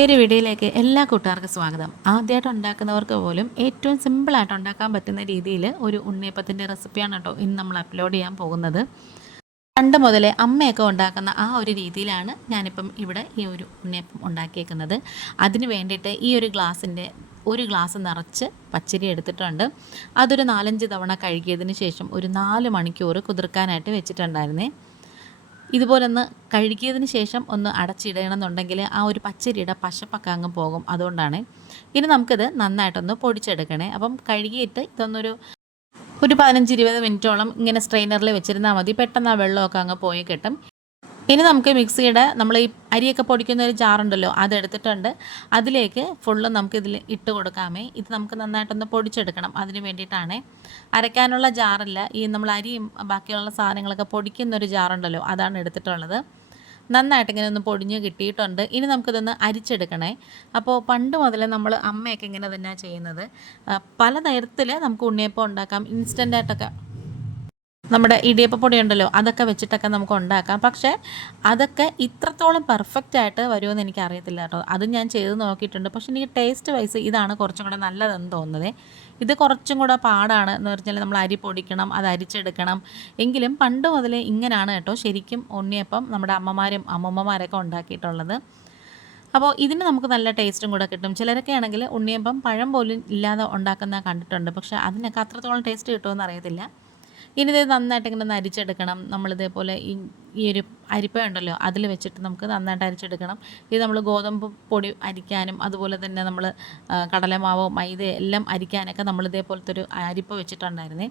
പുതിയൊരു വീഡിയോയിലേക്ക് എല്ലാ കൂട്ടുകാർക്കും സ്വാഗതം. ആദ്യമായിട്ട് ഉണ്ടാക്കുന്നവർക്ക് പോലും ഏറ്റവും സിമ്പിളായിട്ട് ഉണ്ടാക്കാൻ പറ്റുന്ന രീതിയിൽ ഒരു ഉണ്ണിയപ്പത്തിൻ്റെ റെസിപ്പിയാണ് കേട്ടോ ഇന്ന് നമ്മൾ അപ്ലോഡ് ചെയ്യാൻ പോകുന്നത്. പണ്ട് മുതലേ അമ്മയൊക്കെ ഉണ്ടാക്കുന്ന ആ ഒരു രീതിയിലാണ് ഞാനിപ്പം ഇവിടെ ഈ ഒരു ഉണ്ണിയപ്പം ഉണ്ടാക്കിയേക്കുന്നത്. അതിന് വേണ്ടിയിട്ട് ഈ ഒരു ഗ്ലാസ് നിറച്ച് പച്ചരി എടുത്തിട്ടുണ്ട്. അതൊരു 4-5 തവണ കഴുകിയതിന് ശേഷം ഒരു 4 മണിക്കൂർ കുതിർക്കാനായിട്ട് വെച്ചിട്ടുണ്ടായിരുന്നേ. ഇതുപോലെ ഒന്ന് കഴുകിയതിന് ശേഷം ഒന്ന് അടച്ചിടണമെന്നുണ്ടെങ്കിൽ ആ ഒരു പച്ചരിയുടെ പശപ്പൊക്കെ അങ്ങ് പോകും. അതുകൊണ്ടാണ്. ഇനി നമുക്കിത് നന്നായിട്ടൊന്ന് പൊടിച്ചെടുക്കണേ. അപ്പം കഴുകിയിട്ട് ഇതൊന്നൊരു 15-20 മിനിറ്റോളം ഇങ്ങനെ സ്ട്രെയിനറിൽ വെച്ചിരുന്നാൽ മതി. പെട്ടെന്ന് ആ വെള്ളമൊക്കെ അങ്ങ് പോയി കിട്ടും. ഇനി നമുക്ക് മിക്സിയുടെ നമ്മൾ ഈ അരിയൊക്കെ പൊടിക്കുന്ന ഒരു ജാറുണ്ടല്ലോ അതെടുത്തിട്ടുണ്ട്. അതിലേക്ക് ഫുള്ള് നമുക്കിതിൽ ഇട്ട് കൊടുക്കാമേ. ഇത് നമുക്ക് നന്നായിട്ടൊന്ന് പൊടിച്ചെടുക്കണം. അതിന് വേണ്ടിയിട്ടാണ്. അരയ്ക്കാനുള്ള ജാറല്ല, ഈ നമ്മൾ അരിയും ബാക്കിയുള്ള സാധനങ്ങളൊക്കെ പൊടിക്കുന്നൊരു ജാറുണ്ടല്ലോ അതാണ് എടുത്തിട്ടുള്ളത്. നന്നായിട്ട് ഇങ്ങനെ ഒന്ന് പൊടിഞ്ഞ് കിട്ടിയിട്ടുണ്ട്. ഇനി നമുക്കിതൊന്ന് അരിച്ചെടുക്കണേ. അപ്പോൾ പണ്ട് മുതലേ നമ്മൾ അമ്മയൊക്കെ ഇങ്ങനെ തന്നെയാണ് ചെയ്യുന്നത്. പലതരത്തിൽ നമുക്ക് ഉണ്ണിയപ്പം ഉണ്ടാക്കാം. ഇൻസ്റ്റൻ്റായിട്ടൊക്കെ നമ്മുടെ ഇടിയപ്പപ്പൊടി ഉണ്ടല്ലോ അതൊക്കെ വെച്ചിട്ടൊക്കെ നമുക്ക് ഉണ്ടാക്കാം. പക്ഷേ അതൊക്കെ ഇത്രത്തോളം പെർഫെക്റ്റ് ആയിട്ട് വരുമെന്ന് എനിക്കറിയത്തില്ല കേട്ടോ. അത് ഞാൻ ചെയ്ത് നോക്കിയിട്ടുണ്ട്. പക്ഷേ എനിക്ക് ടേസ്റ്റ് വൈസ് ഇതാണ് കുറച്ചും കൂടെ നല്ലതെന്ന് തോന്നുന്നത്. ഇത് കുറച്ചും കൂടെ പാടാണ് എന്ന് പറഞ്ഞാൽ നമ്മൾ അരി പൊടിക്കണം, അത് അരിച്ചെടുക്കണം. എങ്കിലും പണ്ട് മുതലേ ഇങ്ങനെയാണ് കേട്ടോ ശരിക്കും ഉണ്ണിയപ്പം നമ്മുടെ അമ്മമാരും അമ്മൂമ്മമാരൊക്കെ ഉണ്ടാക്കിയിട്ടുള്ളത്. അപ്പോൾ ഇതിന് നമുക്ക് നല്ല ടേസ്റ്റും കൂടെ കിട്ടും. ചിലരൊക്കെ ആണെങ്കിൽ ഉണ്ണിയപ്പം പഴം പോലും ഇല്ലാതെ ഉണ്ടാക്കുന്ന കണ്ടിട്ടുണ്ട്. പക്ഷേ അതിനൊക്കെ അത്രത്തോളം ടേസ്റ്റ് കിട്ടുമെന്ന് അറിയത്തില്ല. ഇനി ഇത് നന്നായിട്ട് ഇങ്ങനെ ഒന്ന് അരിച്ചെടുക്കണം. നമ്മളിതേപോലെ ഈ ഒരു അരിപ്പ ഉണ്ടല്ലോ അതിൽ വെച്ചിട്ട് നമുക്ക് നന്നായിട്ട് അരിച്ചെടുക്കണം. ഇത് നമ്മൾ ഗോതമ്പ് പൊടി അരിക്കാനും അതുപോലെ തന്നെ നമ്മൾ കടലമാവോ മൈദ എല്ലാം അരിക്കാനൊക്കെ നമ്മളിതേപോലത്തെ ഒരു അരിപ്പ വെച്ചിട്ടുണ്ടായിരുന്നേ.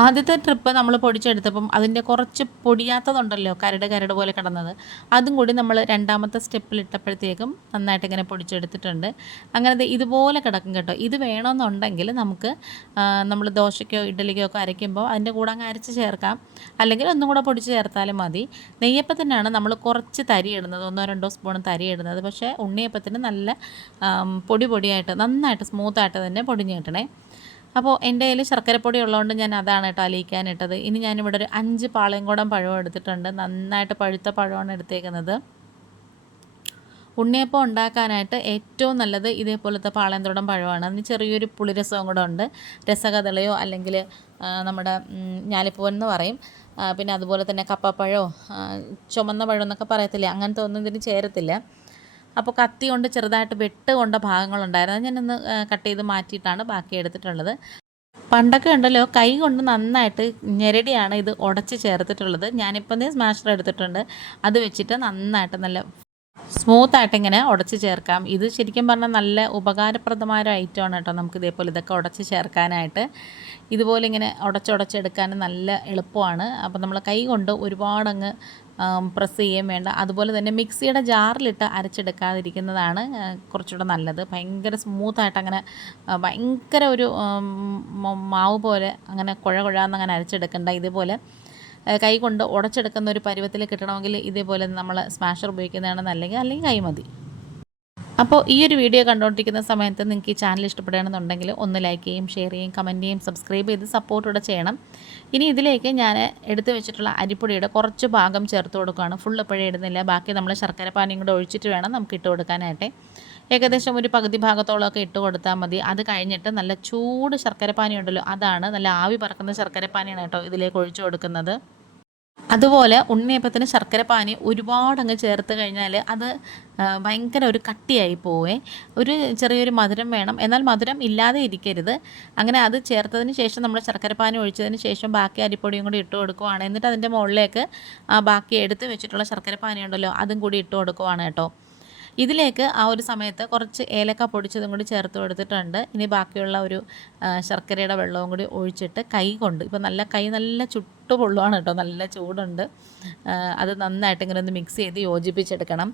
ആദ്യത്തെ ട്രിപ്പ് നമ്മൾ പൊടിച്ചെടുത്തപ്പം അതിൻ്റെ കുറച്ച് പൊടിയാത്തതുണ്ടല്ലോ കരട് പോലെ കിടന്നത്, അതും കൂടി നമ്മൾ രണ്ടാമത്തെ സ്റ്റെപ്പിലിട്ടപ്പോഴത്തേക്കും നന്നായിട്ട് ഇങ്ങനെ പൊടിച്ചെടുത്തിട്ടുണ്ട്. അങ്ങനെ ഇതുപോലെ കിടക്കും കേട്ടോ. ഇത് വേണമെന്നുണ്ടെങ്കിൽ നമുക്ക് നമ്മൾ ദോശയ്ക്കോ ഇഡ്ഡലിക്കോ ഒക്കെ അരയ്ക്കുമ്പോൾ അതിൻ്റെ കൂടെ അങ്ങ് അരച്ച് ചേർക്കാം. അല്ലെങ്കിൽ ഒന്നും കൂടെ പൊടിച്ച് ചേർത്താലും മതി. നെയ്യപ്പത്തിനാണ് നമ്മൾ കുറച്ച് തരി ഇടുന്നത്, 1-2 സ്പൂൺ തരി ഇടുന്നത്. പക്ഷേ ഉണ്ണിയപ്പത്തിന് നല്ല പൊടിയായിട്ട് നന്നായിട്ട് സ്മൂത്തായിട്ട് തന്നെ പൊടിഞ്ഞ് കിട്ടണേ. അപ്പോൾ എൻ്റെ കയ്യിൽ ശർക്കരപ്പൊടി ഉള്ളതുകൊണ്ട് ഞാൻ അതാണ് കേട്ടോ അലിയിക്കാനിട്ടത്. ഇനി ഞാനിവിടെ ഒരു 5 പാളയംകുടം പഴം എടുത്തിട്ടുണ്ട്. നന്നായിട്ട് പഴുത്ത പഴമാണ് എടുത്തേക്കുന്നത്. ഉണ്ണിയപ്പം ഉണ്ടാക്കാനായിട്ട് ഏറ്റവും നല്ലത് ഇതേപോലത്തെ പാളയംകുടം പഴമാണ്. അതിന് ചെറിയൊരു പുളിരസവും കൂടെ ഉണ്ട്. രസകദളിയോ അല്ലെങ്കിൽ നമ്മുടെ ഞാലിപ്പൂവൻ എന്ന് പറയും. പിന്നെ അതുപോലെ തന്നെ കപ്പപ്പഴമോ ചുമന്ന പഴം എന്നൊക്കെ പറയത്തില്ലേ, അങ്ങനത്തെ ഒന്നും ഇതിന് ചേരത്തില്ല. അപ്പോൾ കത്തി കൊണ്ട് ചെറുതായിട്ട് വെട്ട് കൊണ്ട ഭാഗങ്ങളുണ്ടായിരുന്നു. ഞാനൊന്ന് കട്ട് ചെയ്ത് മാറ്റിയിട്ടാണ് ബാക്കി എടുത്തിട്ടുള്ളത്. പണ്ടൊക്കെ ഉണ്ടല്ലോ കൈ കൊണ്ട് നന്നായിട്ട് ഞെരടിയാണ് ഇത് ഉടച്ച് ചേർത്തിട്ടുള്ളത്. ഞാനിപ്പം സ്മാഷർ എടുത്തിട്ടുണ്ട്. അത് വെച്ചിട്ട് നന്നായിട്ട് നല്ല സ്മൂത്തായിട്ട് ഇങ്ങനെ ഉടച്ച് ചേർക്കാം. ഇത് ശരിക്കും പറഞ്ഞാൽ നല്ല ഉപകാരപ്രദമായ ഒരു ഐറ്റമാണ് കേട്ടോ. നമുക്ക് ഇതൊക്കെ ഉടച്ച് ചേർക്കാനായിട്ട് ഇതുപോലെ ഇങ്ങനെ ഉടച്ചെടുക്കാൻ നല്ല എളുപ്പമാണ്. അപ്പോൾ നമ്മൾ കൈ കൊണ്ട് ഒരുപാടങ്ങ് പ്രസ് ചെയ്യുകയും വേണ്ട. അതുപോലെ തന്നെ മിക്സിയുടെ ജാറിലിട്ട് അരച്ചെടുക്കാതിരിക്കുന്നതാണ് കുറച്ചുകൂടെ നല്ലത്. ഭയങ്കര സ്മൂത്തായിട്ട് അങ്ങനെ ഭയങ്കര ഒരു മാവ് പോലെ അങ്ങനെ കുഴന്നങ്ങനെ അരച്ചെടുക്കണ്ട. ഇതുപോലെ കൈ കൊണ്ട് ഉടച്ചെടുക്കുന്ന ഒരു പരുവത്തിൽ കിട്ടണമെങ്കിൽ ഇതേപോലെ നമ്മൾ സ്മാഷർ ഉപയോഗിക്കുന്നതാണ് നല്ലത്. അല്ലെങ്കിൽ കൈ മതി. അപ്പോൾ ഈ ഒരു വീഡിയോ കണ്ടുകൊണ്ടിരിക്കുന്ന സമയത്ത് നിങ്ങൾക്ക് ഈ ചാനൽ ഇഷ്ടപ്പെടുകയാണെന്നുണ്ടെങ്കിൽ ഒന്ന് ലൈക്ക് ചെയ്യും, ഷെയർ ചെയ്യും, കമൻറ്റ് ചെയ്യും, സബ്സ്ക്രൈബ് ചെയ്ത് സപ്പോർട്ടൂടെ ചെയ്യണം. ഇനി ഇതിലേക്ക് ഞാൻ എടുത്ത് വെച്ചിട്ടുള്ള അരിപ്പൊടിയുടെ കുറച്ച് ഭാഗം ചേർത്ത് കൊടുക്കുകയാണ്. ഫുൾ എപ്പോഴും ഇടുന്നില്ല. ബാക്കി നമ്മൾ ശർക്കര പാനിയും കൂടെ ഒഴിച്ചിട്ട് വേണം നമുക്ക് ഇട്ട് കൊടുക്കാനായിട്ട്. ഏകദേശം ഒരു പകുതി ഭാഗത്തോളമൊക്കെ ഇട്ട് കൊടുത്താൽ മതി. അത് കഴിഞ്ഞിട്ട് നല്ല ചൂട് ശർക്കര പാനി ഉണ്ടല്ലോ അതാണ്, നല്ല ആവി പറക്കുന്ന ശർക്കര പാനിയാണ് കേട്ടോ ഇതിലേക്ക് ഒഴിച്ചു കൊടുക്കുന്നത്. അതുപോലെ ഉണ്ണിയപ്പത്തിന് ശർക്കരപ്പാനി ഒരുപാടങ്ങ് ചേർത്ത് കഴിഞ്ഞാൽ അത് ഭയങ്കര ഒരു കട്ടിയായി പോവേ. ഒരു ചെറിയൊരു മധുരം വേണം, എന്നാൽ മധുരം ഇല്ലാതെ ഇരിക്കരുത്. അങ്ങനെ അത് ചേർത്തതിന് ശേഷം നമ്മൾ ശർക്കരപ്പാനി ഒഴിച്ചതിന് ശേഷം ബാക്കി അരിപ്പൊടിയും കൂടി ഇട്ട് കൊടുക്കുവാണ്. എന്നിട്ട് അതിൻ്റെ മുകളിലേക്ക് ബാക്കി എടുത്ത് വെച്ചിട്ടുള്ള ശർക്കരപ്പാനി ഉണ്ടല്ലോ അതും കൂടി ഇട്ട് കൊടുക്കുവാണ് കേട്ടോ. ഇതിലേക്ക് ആ ഒരു സമയത്ത് കുറച്ച് ഏലക്ക പൊടിച്ചതും കൂടി ചേർത്ത് കൊടുത്തിട്ടുണ്ട്. ഇനി ബാക്കിയുള്ള ഒരു ശർക്കരയുടെ വെള്ളവും കൂടി ഒഴിച്ചിട്ട് കൈ കൊണ്ട് ഇപ്പോൾ നല്ല ചുട്ടു പൊള്ളുവാണ് കേട്ടോ, നല്ല ചൂടുണ്ട്. അത് നന്നായിട്ട് ഇങ്ങനെ ഒന്ന് മിക്സ് ചെയ്ത് യോജിപ്പിച്ചെടുക്കണം.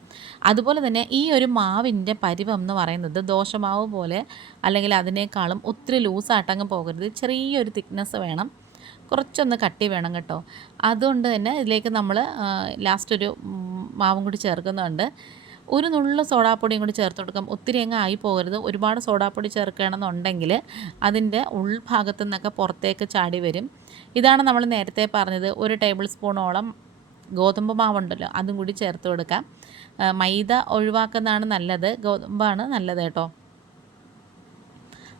അതുപോലെ തന്നെ ഈ ഒരു മാവിൻ്റെ പരുവം എന്ന് പറയുന്നത് ദോശമാവ് പോലെ അല്ലെങ്കിൽ അതിനേക്കാളും ഒത്തിരി ലൂസായിട്ടങ്ങ് പോകരുത്. ചെറിയൊരു തിക്നെസ് വേണം, കുറച്ചൊന്ന് കട്ടി വേണം കേട്ടോ. അതുകൊണ്ട് തന്നെ ഇതിലേക്ക് നമ്മൾ ലാസ്റ്റ് ഒരു മാവും കൂടി ചേർക്കുന്നുണ്ട്. ഒരു നുള്ളു സോഡാപ്പൊടിയും കൂടി ചേർത്ത് കൊടുക്കാം. ഒത്തിരി അങ്ങ് ആയി പോകരുത്. ഒരുപാട് സോഡാപ്പൊടി ചേർക്കുകയാണെന്നുണ്ടെങ്കിൽ അതിൻ്റെ ഉൾഭാഗത്തു നിന്നൊക്കെ പുറത്തേക്ക് ചാടി വരും. ഇതാണ് നമ്മൾ നേരത്തെ പറഞ്ഞത്. 1 ടേബിൾ സ്പൂണോളം ഗോതമ്പ് മാവുണ്ടല്ലോ അതും കൂടി ചേർത്ത് കൊടുക്കാം. മൈദ ഒഴിവാക്കുന്നതാണ് നല്ലത്, ഗോതമ്പാണ് നല്ലത് കേട്ടോ.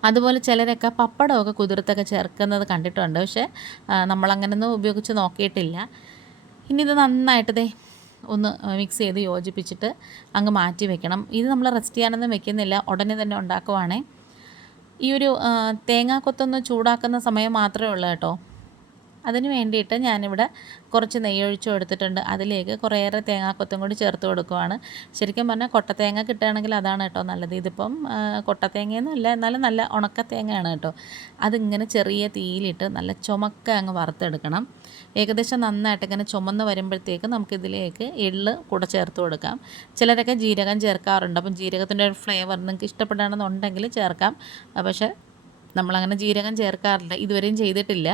അതുപോലെ ചിലരൊക്കെ പപ്പടമൊക്കെ കുതിർത്തൊക്കെ ചേർക്കുന്നത് കണ്ടിട്ടുണ്ട്. പക്ഷേ നമ്മളങ്ങനെയൊന്നും ഉപയോഗിച്ച് നോക്കിയിട്ടില്ല. ഇനി ഇത് നന്നായിട്ട് ഒന്ന് മിക്സ് ചെയ്ത് യോജിപ്പിച്ചിട്ട് അങ്ങ് മാറ്റി വെക്കണം. ഇത് നമ്മൾ റെസ്റ്റ് ചെയ്യാനൊന്നും വെക്കുന്നില്ല, ഉടനെ തന്നെ ഉണ്ടാക്കുവാണേ. ഈ ഒരു തേങ്ങാക്കൊത്തൊന്ന് ചൂടാക്കുന്ന സമയം മാത്രമേ ഉള്ളൂ കേട്ടോ. അതിന് വേണ്ടിയിട്ട് ഞാനിവിടെ കുറച്ച് നെയ്യൊഴിച്ചു കൊടുത്തിട്ടുണ്ട്. അതിലേക്ക് കുറേയേറെ തേങ്ങാക്കൊത്തും കൂടി ചേർത്ത് കൊടുക്കുവാണ്. ശരിക്കും പറഞ്ഞാൽ കൊട്ടത്തേങ്ങ കിട്ടുകയാണെങ്കിൽ അതാണ് കേട്ടോ നല്ലത്. ഇതിപ്പം കൊട്ടത്തേങ്ങയൊന്നും അല്ല, എന്നാലും നല്ല ഉണക്ക തേങ്ങയാണ് കേട്ടോ. അതിങ്ങനെ ചെറിയ തീയിലിട്ട് നല്ല ചുമക്ക അങ്ങ് വറുത്തെടുക്കണം. ഏകദേശം നന്നായിട്ട് ഇങ്ങനെ ചുമന്ന് വരുമ്പോഴത്തേക്ക് നമുക്കിതിലേക്ക് എള്ള് കൂടെ ചേർത്ത് കൊടുക്കാം. ചിലരൊക്കെ ജീരകം ചേർക്കാറുണ്ട്. അപ്പം ജീരകത്തിൻ്റെ ഒരു ഫ്ലേവർ നിങ്ങൾക്ക് ഇഷ്ടപ്പെടുകയാണെന്നുണ്ടെങ്കിൽ ചേർക്കാം. പക്ഷേ നമ്മളങ്ങനെ ജീരകം ചേർക്കാറില്ല, ഇതുവരെയും ചെയ്തിട്ടില്ല.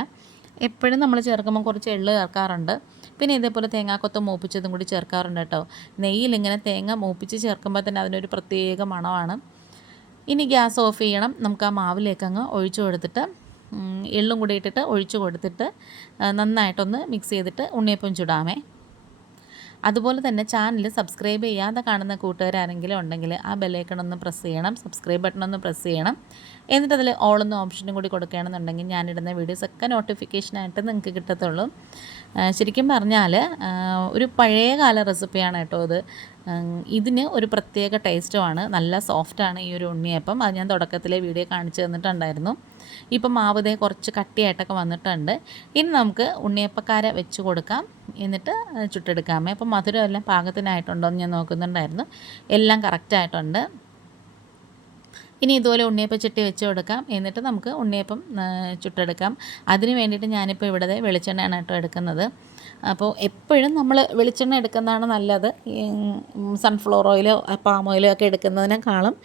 എപ്പോഴും നമ്മൾ ചേർക്കുമ്പോൾ കുറച്ച് എള്ള് ചേർക്കാറുണ്ട്. പിന്നെ ഇതേപോലെ തേങ്ങാക്കൊത്ത് മൂപ്പിച്ചതും കൂടി ചേർക്കാറുണ്ട് കേട്ടോ. നെയ്യിലിങ്ങനെ തേങ്ങ മൂപ്പിച്ച് ചേർക്കുമ്പോൾ തന്നെ അതിനൊരു പ്രത്യേക മണമാണ്. ഇനി ഗ്യാസ് ഓഫ് ചെയ്യണം. നമുക്ക് ആ മാവിലേക്ക് അങ്ങ് ഒഴിച്ചു കൊടുത്തിട്ട് എള്ളും കൂടി ഇട്ടിട്ട് ഒഴിച്ചു കൊടുത്തിട്ട് നന്നായിട്ടൊന്ന് മിക്സ് ചെയ്തിട്ട് ഉണ്ണിയപ്പം ചുടാമേ. അതുപോലെ തന്നെ ചാനൽ സബ്സ്ക്രൈബ് ചെയ്യാതെ കാണുന്ന കൂട്ടുകാരാരെങ്കിലും ഉണ്ടെങ്കിൽ ആ ബെല്ലൈക്കൺ ഒന്ന് പ്രസ് ചെയ്യണം, സബ്സ്ക്രൈബ് ബട്ടൺ ഒന്ന് പ്രസ് ചെയ്യണം. എന്നിട്ട് അതിൽ ഓൾ എന്ന ഓപ്ഷനും കൂടി കൊടുക്കുകയാണെന്നുണ്ടെങ്കിൽ ഞാനിടുന്ന വീഡിയോസൊക്കെ നോട്ടിഫിക്കേഷനായിട്ട് നിങ്ങൾക്ക് കിട്ടത്തുള്ളൂ. ശരിക്കും പറഞ്ഞാൽ ഒരു പഴയകാല റെസിപ്പിയാണ് കേട്ടോ ഇത്. ഇതിന് ഒരു പ്രത്യേക ടേസ്റ്റുമാണ്. നല്ല സോഫ്റ്റാണ് ഈ ഒരു ഉണ്ണിയപ്പം. അത് ഞാൻ തുടക്കത്തിലെ വീഡിയോ കാണിച്ചു തന്നിട്ടുണ്ടായിരുന്നു. ഇപ്പം മാവ് കുറച്ച് കട്ടിയായിട്ടൊക്കെ വന്നിട്ടുണ്ട്. ഇനി നമുക്ക് ഉണ്ണിയപ്പക്കാര വെച്ച് കൊടുക്കാം, എന്നിട്ട് ചുട്ടെടുക്കാമേ. അപ്പം മധുരം എല്ലാം പാകത്തിനായിട്ടുണ്ടോ എന്ന് ഞാൻ നോക്കുന്നുണ്ടായിരുന്നു. എല്ലാം കറക്റ്റായിട്ടുണ്ട്. ഇനി ഇതുപോലെ ഉണ്ണിയപ്പം ചട്ടി വെച്ച് കൊടുക്കാം, എന്നിട്ട് നമുക്ക് ഉണ്ണിയപ്പം ചുട്ടെടുക്കാം. അതിന് വേണ്ടിയിട്ട് ഞാനിപ്പോൾ ഇവിടെ വെളിച്ചെണ്ണയാണ് കേട്ടോ എടുക്കുന്നത്. അപ്പോൾ എപ്പോഴും നമ്മൾ വെളിച്ചെണ്ണ എടുക്കുന്നതാണ് നല്ലത്. സൺഫ്ലവർ ഓയിലോ പാം ഓയിലോ ഒക്കെ എടുക്കുന്നതിനേക്കാളും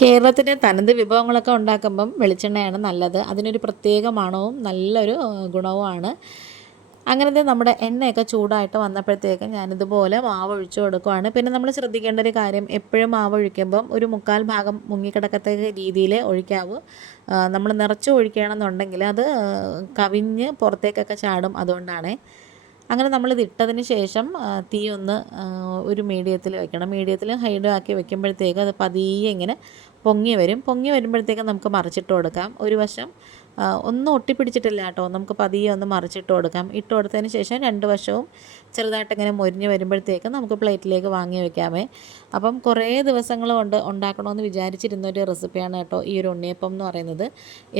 കേരളത്തിൻ്റെ തനത് വിഭവങ്ങളൊക്കെ ഉണ്ടാക്കുമ്പം വെളിച്ചെണ്ണയാണ് നല്ലത്. അതിനൊരു പ്രത്യേക മണവും നല്ലൊരു ഗുണവുമാണ്. അങ്ങനത്തെ നമ്മുടെ എണ്ണയൊക്കെ ചൂടായിട്ട് വന്നപ്പോഴത്തേക്കും ഞാനിതുപോലെ മാവ് ഒഴിച്ചു കൊടുക്കുവാണ്. പിന്നെ നമ്മൾ ശ്രദ്ധിക്കേണ്ട ഒരു കാര്യം, എപ്പോഴും മാവ് ഒഴിക്കുമ്പം ഒരു 1/4 ഭാഗം മുങ്ങിക്കിടക്കത്തക്ക രീതിയിൽ ഒഴിക്കാവൂ. നമ്മൾ നിറച്ച് ഒഴിക്കുകയാണെന്നുണ്ടെങ്കിൽ അത് കവിഞ്ഞ് പുറത്തേക്കൊക്കെ ചാടും. അതുകൊണ്ടാണ്. അങ്ങനെ നമ്മളിത് ഇട്ടതിന് ശേഷം തീ ഒന്ന് ഒരു മീഡിയത്തിൽ വെക്കണം. മീഡിയത്തിൽ ഹൈഡും ആക്കി വെക്കുമ്പോഴത്തേക്ക് അത് പതിയെ ഇങ്ങനെ പൊങ്ങി വരും. പൊങ്ങി വരുമ്പോഴത്തേക്കും നമുക്ക് മറിച്ചിട്ട് കൊടുക്കാം. ഒരു വശം ഒന്നും ഒട്ടിപ്പിടിച്ചിട്ടില്ല കേട്ടോ, നമുക്ക് പതിയെ ഒന്ന് മറിച്ചിട്ട് കൊടുക്കാം. ഇട്ട് കൊടുത്തതിന് ശേഷം 2 വശവും ചെറുതായിട്ടിങ്ങനെ മൊരിഞ്ഞ് വരുമ്പോഴത്തേക്കും നമുക്ക് പ്ലേറ്റിലേക്ക് വാങ്ങി വെക്കാമേ. അപ്പം കുറേ ദിവസങ്ങൾ കൊണ്ട് ഉണ്ടാക്കണമെന്ന് വിചാരിച്ചിരുന്നൊരു റെസിപ്പിയാണ് കേട്ടോ ഈ ഒരു ഉണ്ണിയപ്പം എന്ന് പറയുന്നത്.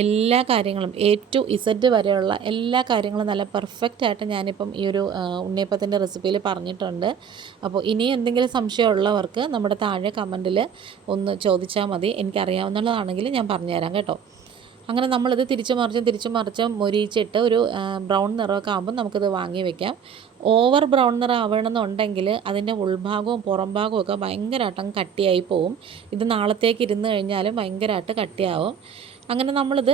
എല്ലാ കാര്യങ്ങളും A to Z വരെയുള്ള എല്ലാ കാര്യങ്ങളും നല്ല പെർഫെക്റ്റായിട്ട് ഞാനിപ്പം ഈ ഒരു ഉണ്ണിയപ്പത്തിൻ്റെ റെസിപ്പിയിൽ പറഞ്ഞിട്ടുണ്ട്. അപ്പോൾ ഇനി എന്തെങ്കിലും സംശയമുള്ളവർക്ക് നമ്മുടെ താഴെ കമൻറ്റിൽ ഒന്ന് ചോദിച്ചാൽ മതി. എനിക്കറിയാവുന്നതാണെങ്കിൽ ഞാൻ പറഞ്ഞുതരാം കേട്ടോ. അങ്ങനെ നമ്മളിത് തിരിച്ചു മറിച്ചും മൊരിച്ചിട്ട് ഒരു ബ്രൗൺ നിറമൊക്കെ ആകുമ്പോൾ നമുക്കിത് വാങ്ങി വെക്കാം. ഓവർ ബ്രൗൺ നിറം ആവണമെന്നുണ്ടെങ്കിൽ അതിൻ്റെ ഉൾഭാഗവും പുറം ഭാഗവും ഒക്കെ ഭയങ്കരമായിട്ടും കട്ടിയായി പോവും. ഇത് നാളത്തേക്ക് ഇരുന്ന് കഴിഞ്ഞാലും ഭയങ്കരമായിട്ട് കട്ടിയാവും. അങ്ങനെ നമ്മളിത്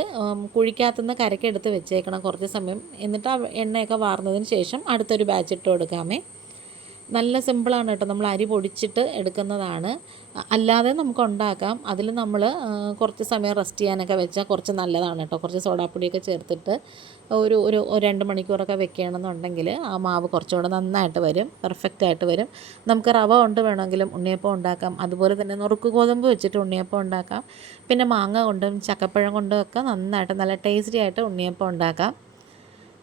കുഴിക്കകത്തുനിന്ന് കരക്കെടുത്ത് വെച്ചേക്കണം കുറച്ച് സമയം. എന്നിട്ട് ആ എണ്ണയൊക്കെ വാർന്നതിന് ശേഷം അടുത്തൊരു ബാച്ച് ഇട്ട് കൊടുക്കാമേ. നല്ല സിമ്പിളാണ് കേട്ടോ, നമ്മൾ അരി പൊടിച്ചിട്ട് എടുക്കുന്നതാണ്. അല്ലാതെ നമുക്ക് ഉണ്ടാക്കാം. അതിൽ നമ്മൾ കുറച്ച് സമയം റെസ്റ്റ് ചെയ്യാനൊക്കെ വെച്ചാൽ കുറച്ച് നല്ലതാണ് കേട്ടോ. കുറച്ച് സോഡാപ്പൊടിയൊക്കെ ചേർത്തിട്ട് ഒരു 2 മണിക്കൂറൊക്കെ വെക്കുകയാണെന്നുണ്ടെങ്കിൽ ആ മാവ് കുറച്ചുകൂടെ നന്നായിട്ട് വരും, പെർഫെക്റ്റായിട്ട് വരും. നമുക്ക് റവ കൊണ്ട് വേണമെങ്കിലും ഉണ്ണിയപ്പം ഉണ്ടാക്കാം. അതുപോലെ തന്നെ നുറുക്ക് ഗോതമ്പ് വെച്ചിട്ട് ഉണ്ണിയപ്പം ഉണ്ടാക്കാം. പിന്നെ മാങ്ങ കൊണ്ടും ചക്കപ്പഴം കൊണ്ടും ഒക്കെ നന്നായിട്ട് നല്ല ടേസ്റ്റി ആയിട്ട് ഉണ്ണിയപ്പം ഉണ്ടാക്കാം.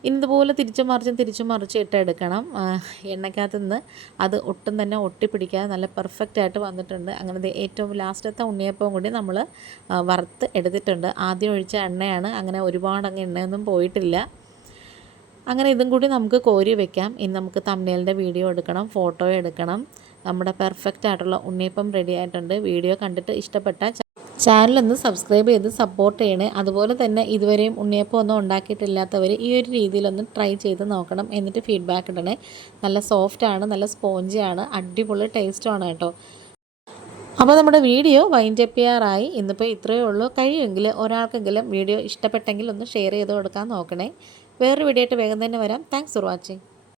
ഇതുപോലെ തിരിച്ചും മറിച്ചും ഇട്ടെടുക്കണം എണ്ണയ്ക്കകത്ത് നിന്ന്. അത് ഒട്ടും തന്നെ ഒട്ടിപ്പിടിക്കാതെ നല്ല പെർഫെക്റ്റായിട്ട് വന്നിട്ടുണ്ട്. അങ്ങനെ ഏറ്റവും ലാസ്റ്റത്തെ ഉണ്ണിയപ്പവും കൂടി നമ്മൾ വറുത്ത് എടുത്തിട്ടുണ്ട്. ആദ്യം ഒഴിച്ച എണ്ണയാണ്, അങ്ങനെ ഒരുപാട് അങ്ങ് എണ്ണയൊന്നും പോയിട്ടില്ല. അങ്ങനെ ഇതും കൂടി നമുക്ക് കോരി വെക്കാം. ഇനി നമുക്ക് തംബ്നെയിലിൻ്റെ വീഡിയോ എടുക്കണം, ഫോട്ടോ എടുക്കണം. നമ്മുടെ പെർഫെക്റ്റായിട്ടുള്ള ഉണ്ണിയപ്പം റെഡി ആയിട്ടുണ്ട്. വീഡിയോ കണ്ടിട്ട് ഇഷ്ടപ്പെട്ട ചാനലൊന്ന് സബ്സ്ക്രൈബ് ചെയ്ത് സപ്പോർട്ട് ചെയ്യണേ. അതുപോലെ തന്നെ ഇതുവരെയും ഉണ്ണിയപ്പം ഒന്നും ഉണ്ടാക്കിയിട്ടില്ലാത്തവർ ഈ ഒരു രീതിയിലൊന്ന് ട്രൈ ചെയ്ത് നോക്കണം. എന്നിട്ട് ഫീഡ്ബാക്ക് ഇടണേ. നല്ല സോഫ്റ്റാണ്, നല്ല സ്പോഞ്ചിയാണ്, അടിപൊളി ടേസ്റ്റുമാണ് കേട്ടോ. അപ്പോൾ നമ്മുടെ വീഡിയോ വൈൻഡ് അപ്പ് ചെയ്യാറായി. ഇന്നിപ്പോൾ ഇത്രയേ ഉള്ളൂ. കഴിയുമെങ്കിൽ ഒരാൾക്കെങ്കിലും വീഡിയോ ഇഷ്ടപ്പെട്ടെങ്കിൽ ഒന്ന് ഷെയർ ചെയ്ത് കൊടുക്കാൻ നോക്കണേ. വേറൊരു വീഡിയോ ആയിട്ട് വേഗം തന്നെ വരാം. Thanks for watching.